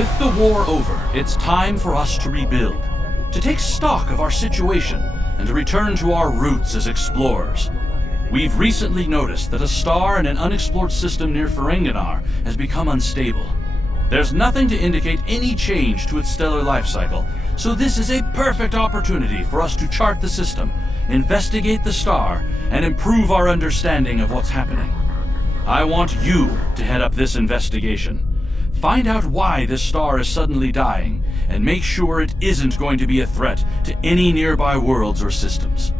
With the war over, it's time for us to rebuild, to take stock of our situation, and to return to our roots as explorers. We've recently noticed that a star in an unexplored system near Ferengi has become unstable. There's nothing to indicate any change to its stellar life cycle, so this is a perfect opportunity for us to chart the system, investigate the star, and improve our understanding of what's happening. I want you to head up this investigation. Find out why this star is suddenly dying, and make sure it isn't going to be a threat to any nearby worlds or systems.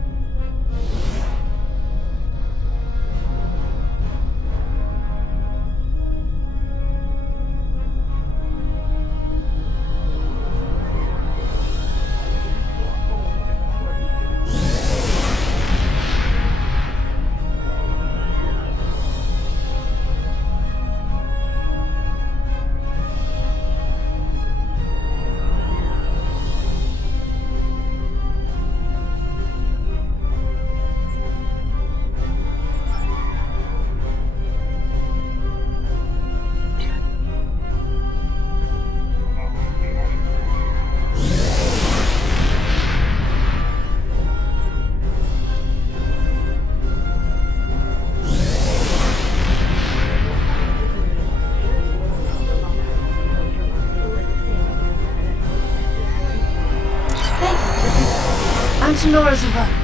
Nora's arrival.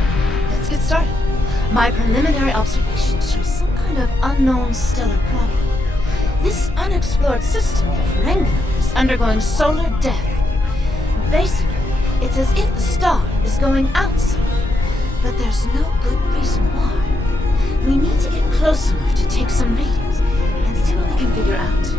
Let's get started. My preliminary observations show some kind of unknown stellar problem. This unexplored system of Ferengi is undergoing solar death. Basically, it's as if the star is going out soon. But there's no good reason why. We need to get close enough to take some readings and see what we can figure out.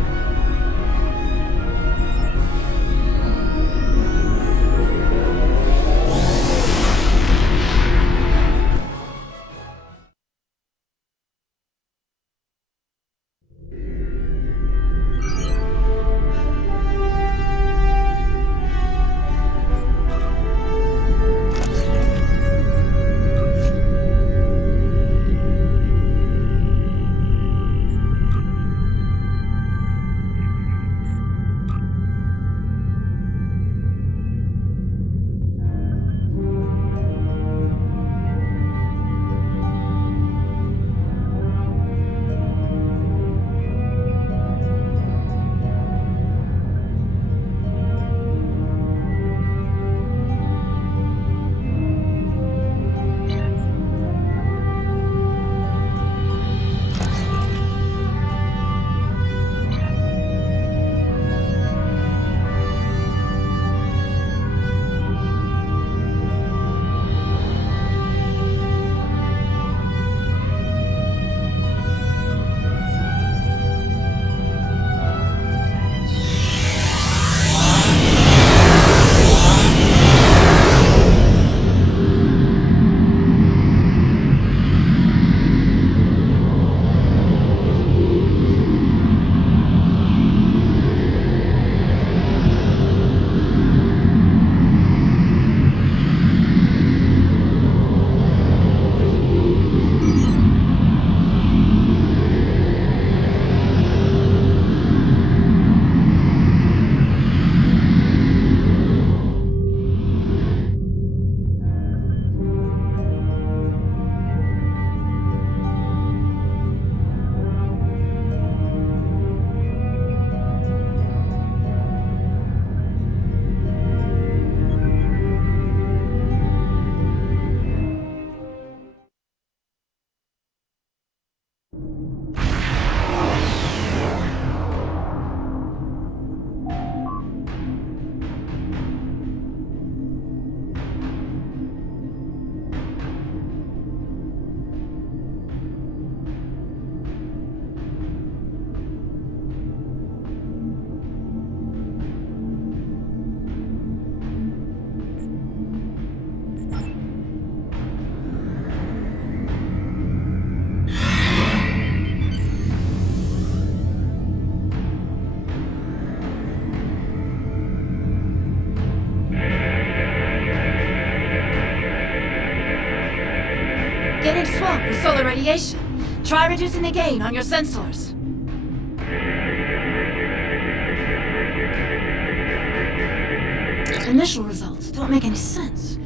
Getting swamped with solar radiation. Try reducing the gain on your sensors. initial results don't make any sense.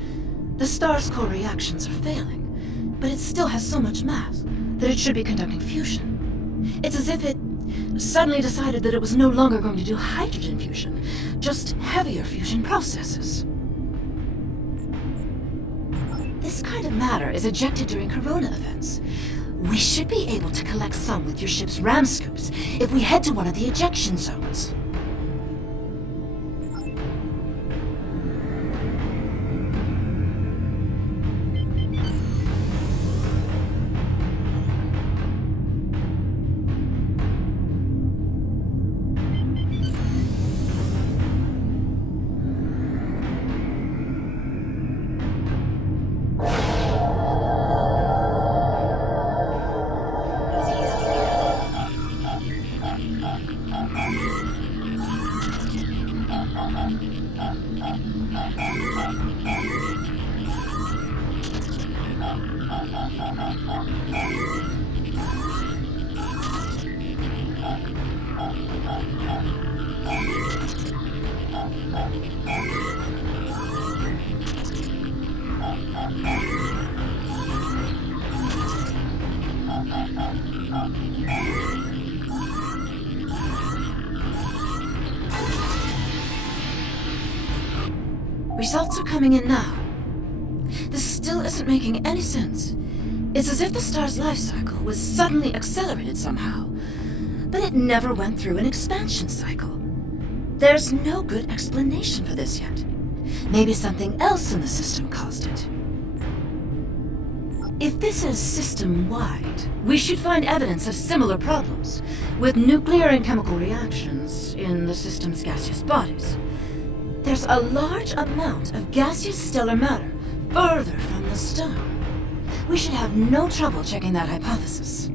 The star's core reactions are failing, but it still has so much mass that it should be conducting fusion. It's as if it suddenly decided that it was no longer going to do hydrogen fusion, just heavier fusion processes. This kind of matter is ejected during corona events. We should be able to collect some with your ship's ram scoops if we head to one of the ejection zones. Results are coming in now. This still isn't making any sense. It's as if the star's life cycle was suddenly accelerated somehow, but it never went through an expansion cycle. There's no good explanation for this yet. Maybe something else in the system caused it. If this is system-wide, we should find evidence of similar problems, with nuclear and chemical reactions in the system's gaseous bodies. There's a large amount of gaseous stellar matter further from the star. We should have no trouble checking that hypothesis.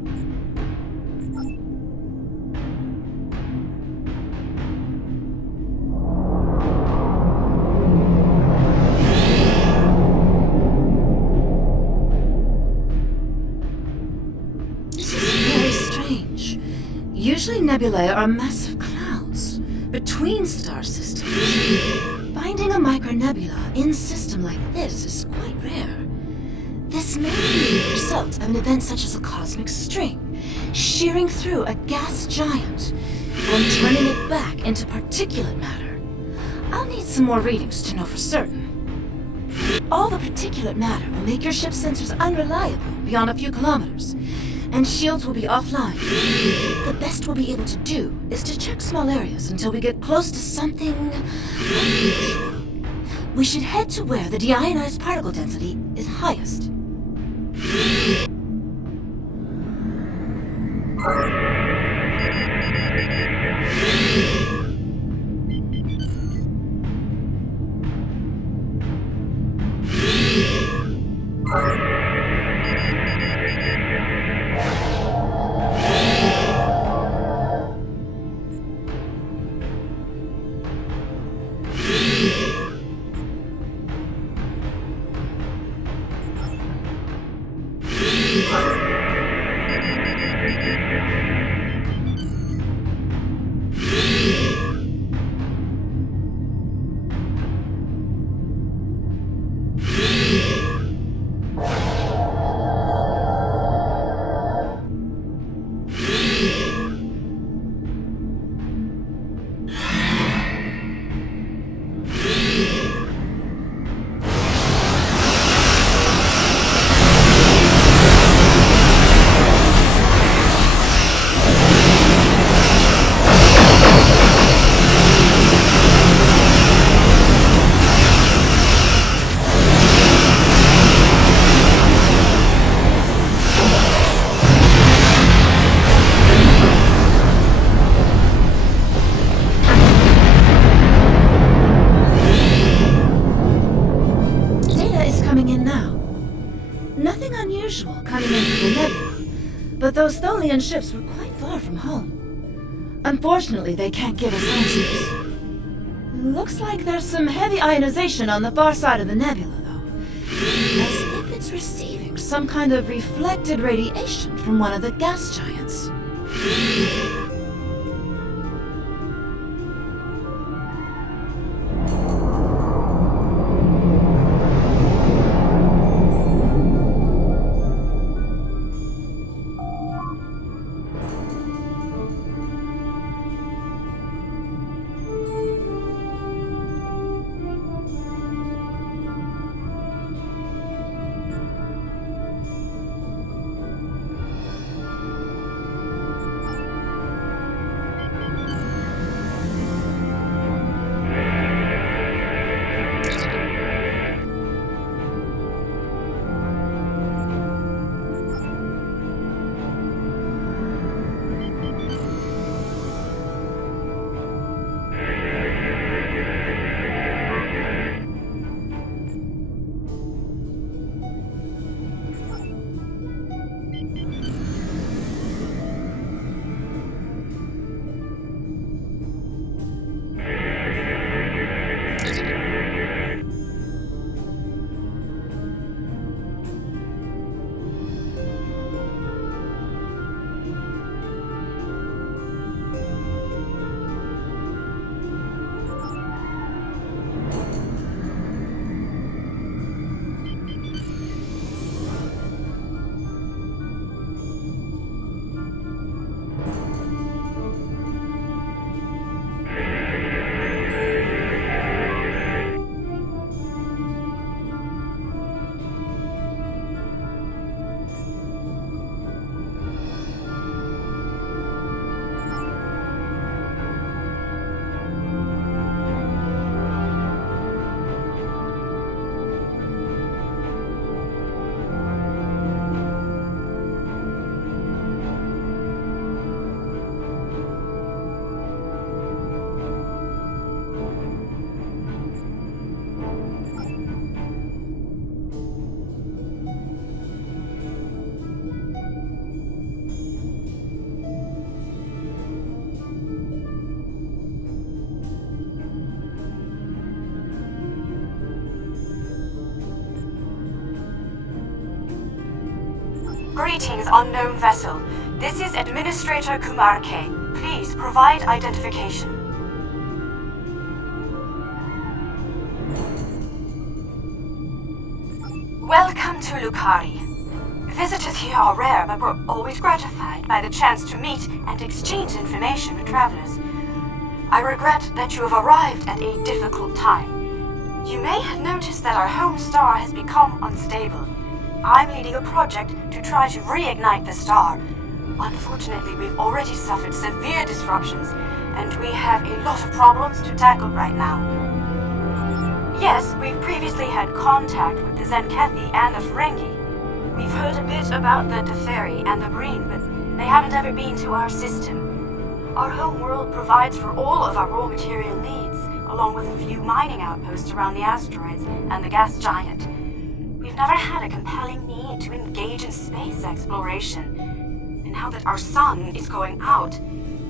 This is very strange. Usually nebulae are massive clouds between star systems. Finding a micronebula in a system like this is quite rare. This may be the result of an event such as a cosmic string, shearing through a gas giant and turning it back into particulate matter. I'll need some more readings to know for certain. All the particulate matter will make your ship's sensors unreliable beyond a few kilometers, and shields will be offline. The best we'll be able to do is to check small areas until we get close to something unusual. We should head to where the deionized particle density is highest. But those Tholian ships were quite far from home. Unfortunately, they can't give us answers. Looks like there's some heavy ionization on the far side of the nebula, though. As if it's receiving some kind of reflected radiation from one of the gas giants. Greetings, unknown vessel. This is Administrator Kumar K. Please provide identification. Welcome to Lukari. Visitors here are rare, but we're always gratified by the chance to meet and exchange information with travelers. I regret that you have arrived at a difficult time. You may have noticed that our home star has become unstable. I'm leading a project to try to reignite the star. Unfortunately, we've already suffered severe disruptions, and we have a lot of problems to tackle right now. Yes, we've previously had contact with the Zenkethi and the Ferengi. We've heard a bit about the Teferi and the Breen, but they haven't ever been to our system. Our homeworld provides for all of our raw material needs, along with a few mining outposts around the asteroids and the gas giant. We've never had a compelling need to engage in space exploration. And now that our sun is going out,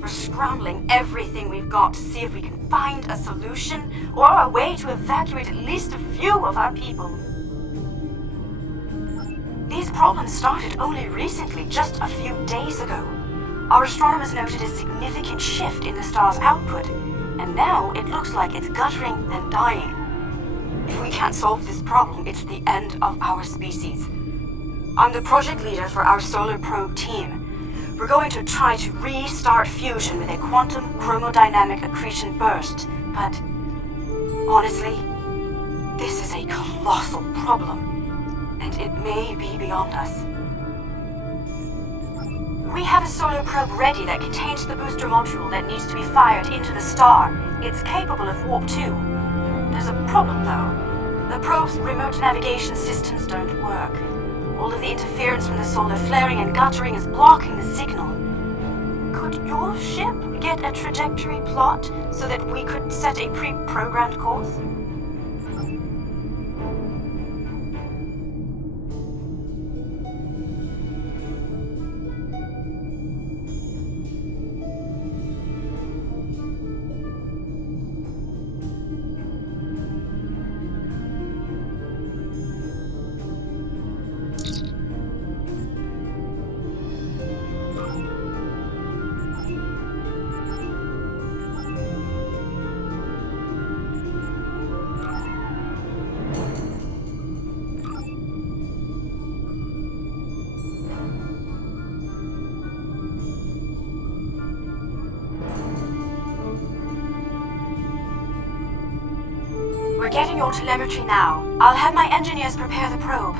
we're scrambling everything we've got to see if we can find a solution or a way to evacuate at least a few of our people. These problems started only recently, just a few days ago. Our astronomers noted a significant shift in the star's output, and now it looks like it's guttering and dying. If we can't solve this problem, it's the end of our species. I'm the project leader for our solar probe team. We're going to try to restart fusion with a quantum chromodynamic accretion burst, but honestly, this is a colossal problem, and it may be beyond us. We have a solar probe ready that contains the booster module that needs to be fired into the star. It's capable of warp 2. There's a problem though. The probe's remote navigation systems don't work. All of the interference from the solar flaring and guttering is blocking the signal. Could your ship get a trajectory plot so that we could set a pre-programmed course? We're getting your telemetry now. I'll have my engineers prepare the probe.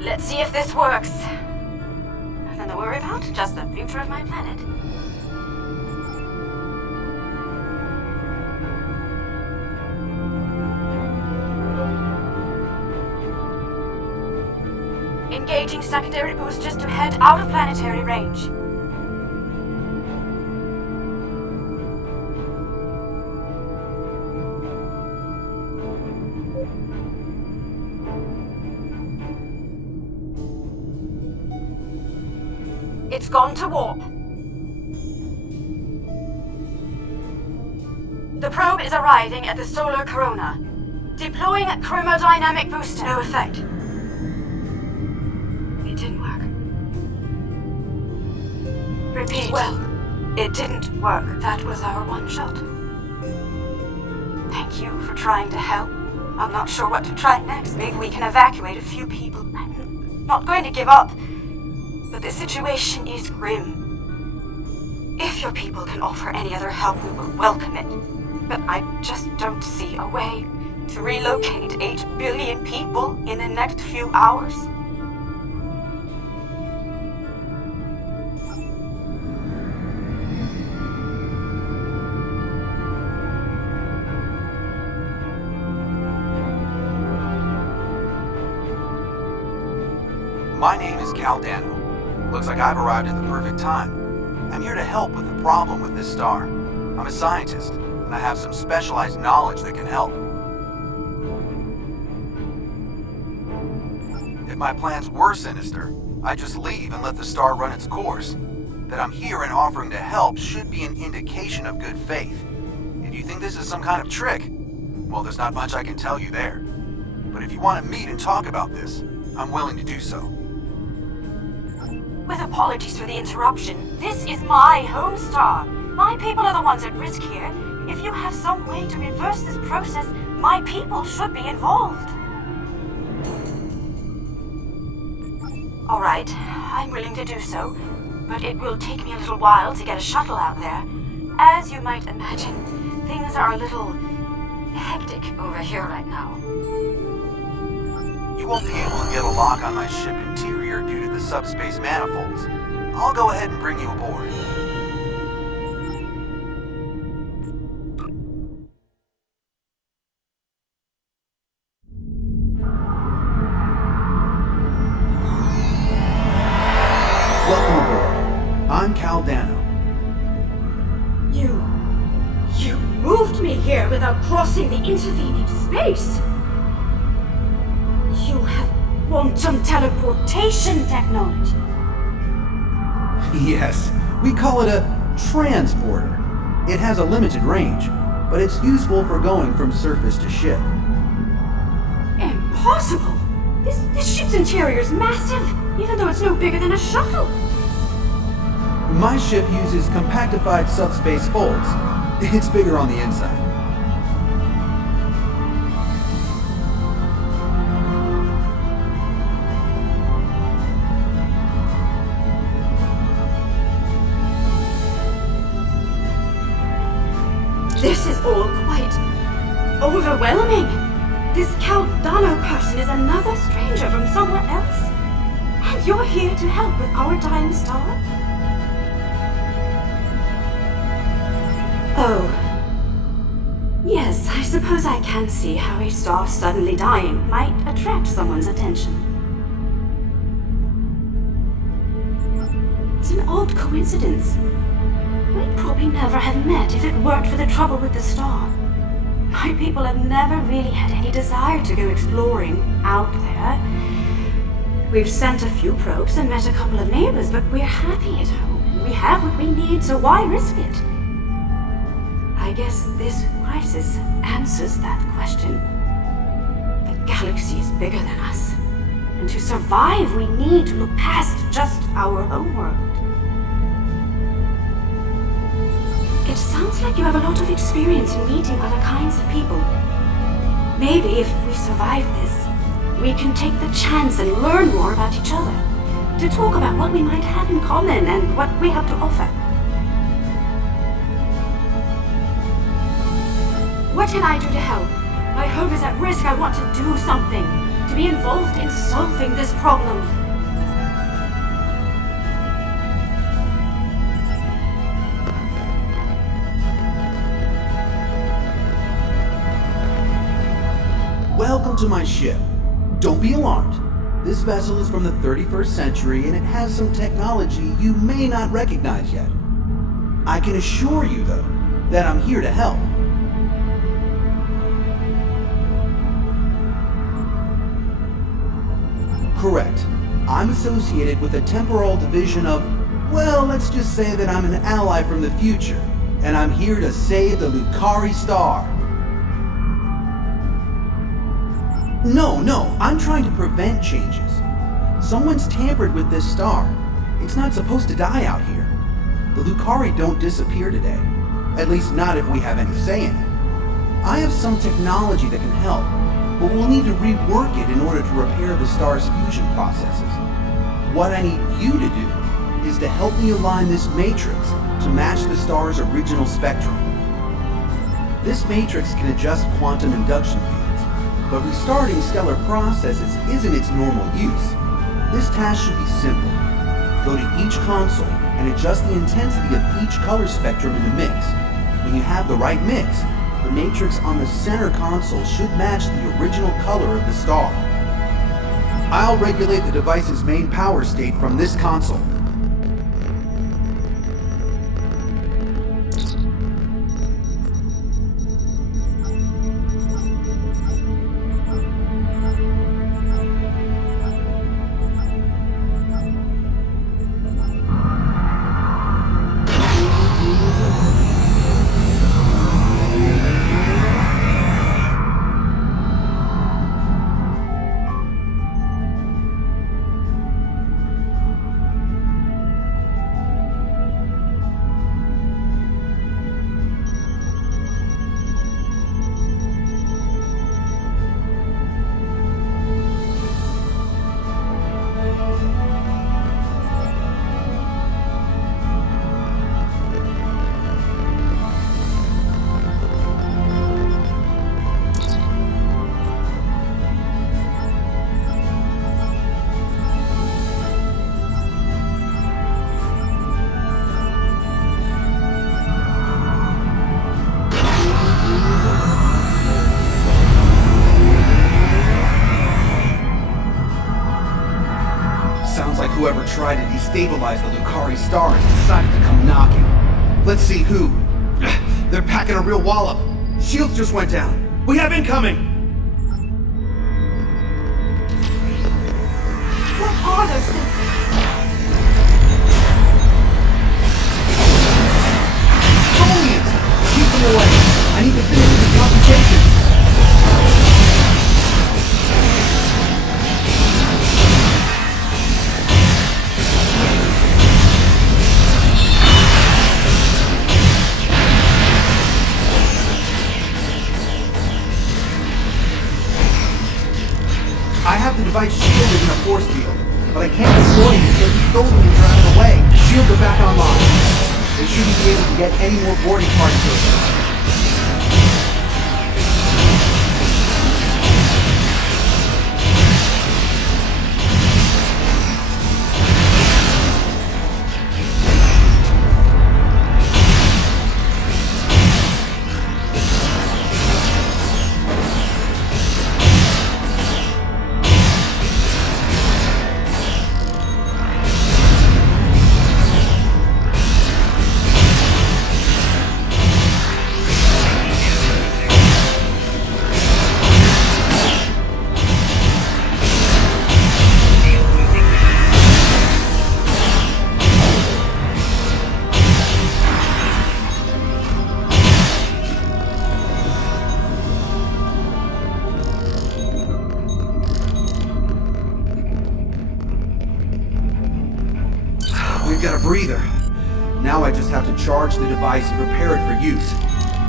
Let's see if this works. Nothing to worry about, just the future of my planet. Engaging secondary boosters to head out of planetary range. It's gone to warp. The probe is arriving at the solar corona. Deploying chromodynamic booster. No effect. It didn't work. Repeat. Well, it didn't work. That was our one shot. Thank you for trying to help. I'm not sure what to try next. Maybe we can evacuate a few people. I'm not going to give up. But the situation is grim. If your people can offer any other help, we will welcome it. But I just don't see a way to relocate 8 billion people in the next few hours. My name is Cal Daniel. Looks like I've arrived at the perfect time. I'm here to help with the problem with this star. I'm a scientist, and I have some specialized knowledge that can help. If my plans were sinister, I'd just leave and let the star run its course. That I'm here and offering to help should be an indication of good faith. If you think this is some kind of trick, well, there's not much I can tell you there. But if you want to meet and talk about this, I'm willing to do so. With apologies for the interruption, this is my home star. My people are the ones at risk here. If you have some way to reverse this process, my people should be involved. All right, I'm willing to do so, but it will take me a little while to get a shuttle out there. As you might imagine, things are a little hectic over here right now. You won't be able to get a lock on my ship interior due to the subspace manifolds. I'll go ahead and bring you aboard. Welcome aboard. I'm Caldano. You moved me here without crossing the intervening space. You have quantum teleportation technology. Yes, we call it a transporter. It has a limited range, but it's useful for going from surface to ship. Impossible! This ship's interior is massive, even though it's no bigger than a shuttle. My ship uses compactified subspace folds. It's bigger on the inside. This is all quite overwhelming. This Caldano person is another stranger from somewhere else. And you're here to help with our dying star? Oh. Yes, I suppose I can see how a star suddenly dying might attract someone's attention. It's an odd coincidence. We'd probably never have met if it weren't for the trouble with the star. My people have never really had any desire to go exploring out there. We've sent a few probes and met a couple of neighbors, but we're happy at home, and we have what we need, so why risk it? I guess this crisis answers that question. The galaxy is bigger than us, and to survive we need to look past just our homeworld. It sounds like you have a lot of experience in meeting other kinds of people. Maybe if we survive this, we can take the chance and learn more about each other, to talk about what we might have in common and what we have to offer. What can I do to help? My home is at risk. I want to do something, to be involved in solving this problem. Welcome to my ship. Don't be alarmed. This vessel is from the 31st century and it has some technology you may not recognize yet. I can assure you, though, that I'm here to help. Correct. I'm associated with the Temporal division of, well, let's just say that I'm an ally from the future, and I'm here to save the Lucari star. No, I'm trying to prevent changes. Someone's tampered with this star. It's not supposed to die out here. The Lucari don't disappear today. At least not if we have any say in it. I have some technology that can help, but we'll need to rework it in order to repair the star's fusion processes. What I need you to do is to help me align this matrix to match the star's original spectrum. This matrix can adjust quantum induction fields, but restarting stellar processes isn't its normal use. This task should be simple. Go to each console and adjust the intensity of each color spectrum in the mix. When you have the right mix, the matrix on the center console should match the original color of the star. I'll regulate the device's main power state from this console. tried to destabilize the Lucari star has decided to come knocking. Let's see who. They're packing a real wallop. Shields just went down. We have incoming! What are those things? Tholians! Keep them away! I need to finish the computations! I have the device shielded in a force field, but I can't deploy it until these Tholians are out of the way. Shields are back online. They shouldn't be able to get any more boarding particles. We've got a breather. Now I just have to charge the device and prepare it for use.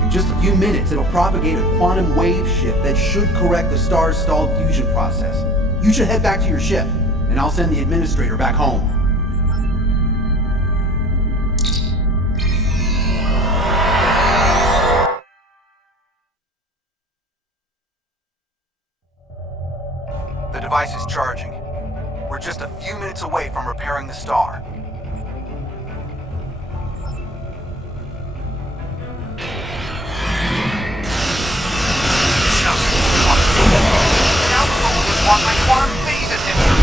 In just a few minutes, it'll propagate a quantum wave shift that should correct the star's stalled fusion process. You should head back to your ship, and I'll send the administrator back home. The device is charging. We're just a few minutes away from repairing the star. Want my quantum phase inhibitor.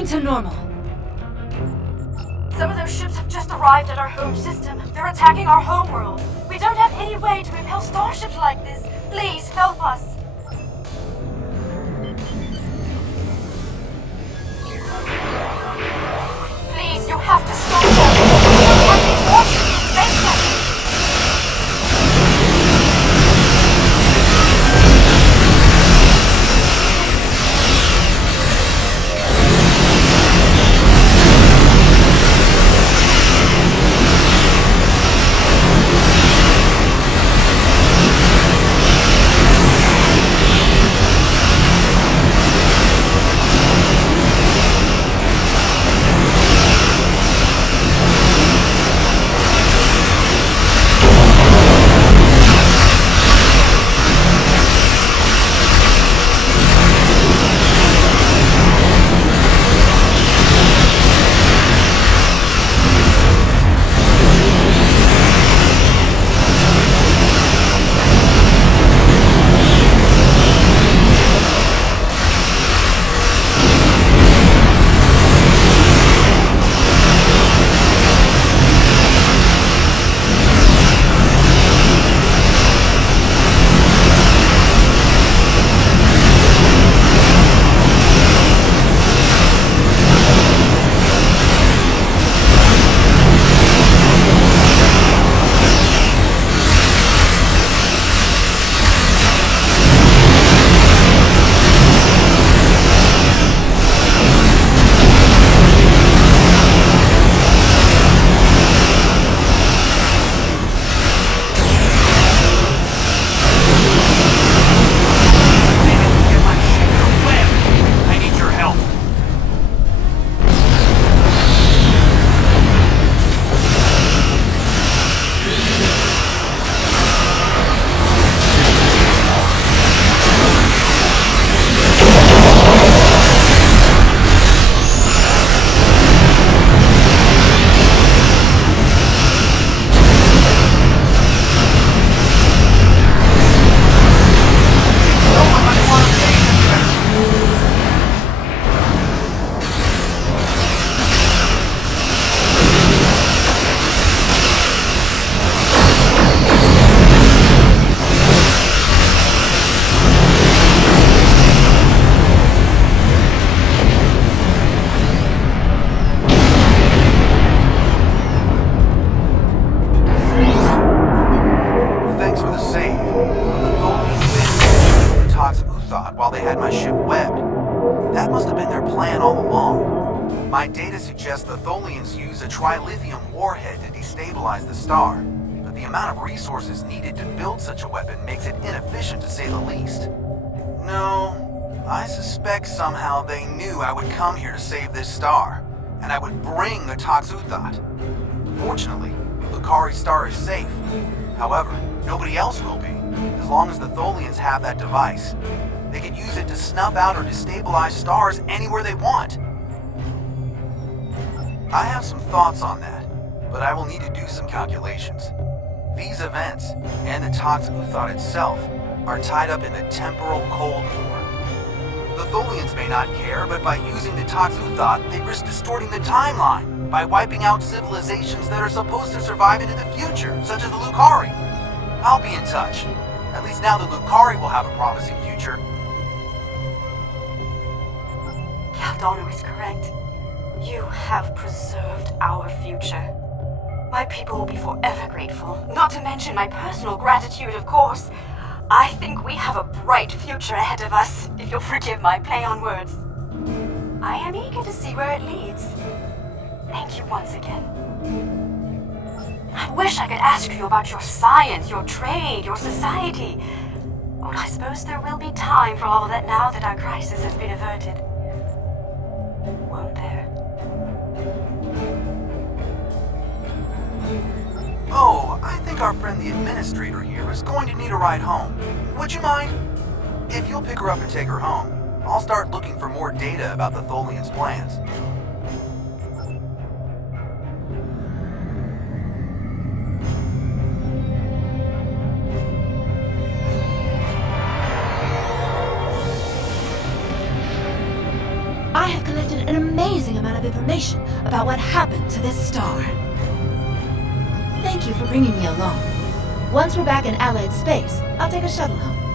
returning to normal. Some of those ships have just arrived at our home system. They're attacking our homeworld. We don't have any way to repel starships like this. Please help us. Please, you have to stop them. We're attacking more ships in space now. while they had my ship webbed. That must have been their plan all along. My data suggests the Tholians use a trilithium warhead to destabilize the star, but the amount of resources needed to build such a weapon makes it inefficient to say the least. No, I suspect somehow they knew I would come here to save this star, and I would bring the Toxuthot. Fortunately, the Lucari star is safe. However, nobody else will be, as long as the Tholians have that device. They could use it to snuff out or destabilize stars anywhere they want. I have some thoughts on that, but I will need to do some calculations. These events, and the Toxuthot itself, are tied up in the Temporal Cold War. The Tholians may not care, but by using the Toxuthot, they risk distorting the timeline by wiping out civilizations that are supposed to survive into the future, such as the Lucari. I'll be in touch. At least now the Lucari will have a promising future. Caldano is correct. You have preserved our future. My people will be forever grateful, not to mention my personal gratitude, of course. I think we have a bright future ahead of us, if you'll forgive my play on words. I am eager to see where it leads. Thank you once again. I wish I could ask you about your science, your trade, your society. But I suppose there will be time for all of that now that our crisis has been averted. Won't there? Oh, I think our friend the administrator here is going to need a ride home. Would you mind? If you'll pick her up and take her home, I'll start looking for more data about the Tholians' plans. I have collected an amazing amazing amount of information about what happened to this star. Thank you for bringing me along. Once we're back in Allied space, I'll take a shuttle home.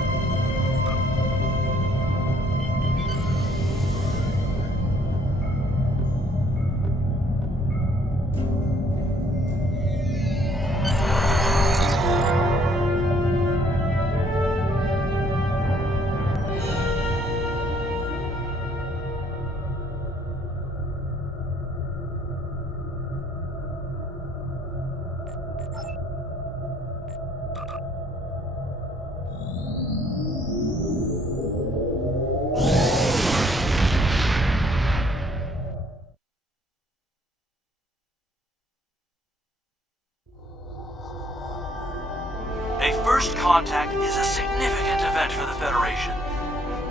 A first contact is a significant event for the Federation.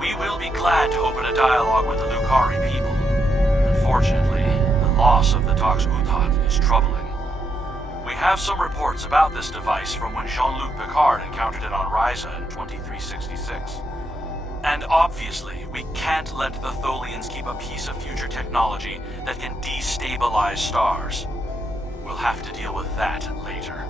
We will be glad to open a dialogue with the Lucari people. Unfortunately, the loss of the Tox Utat is troubling. We have some reports about this device from when Jean-Luc Picard encountered it on Ryza in 2366. And obviously, we can't let the Tholians keep a piece of future technology that can destabilize stars. We'll have to deal with that later.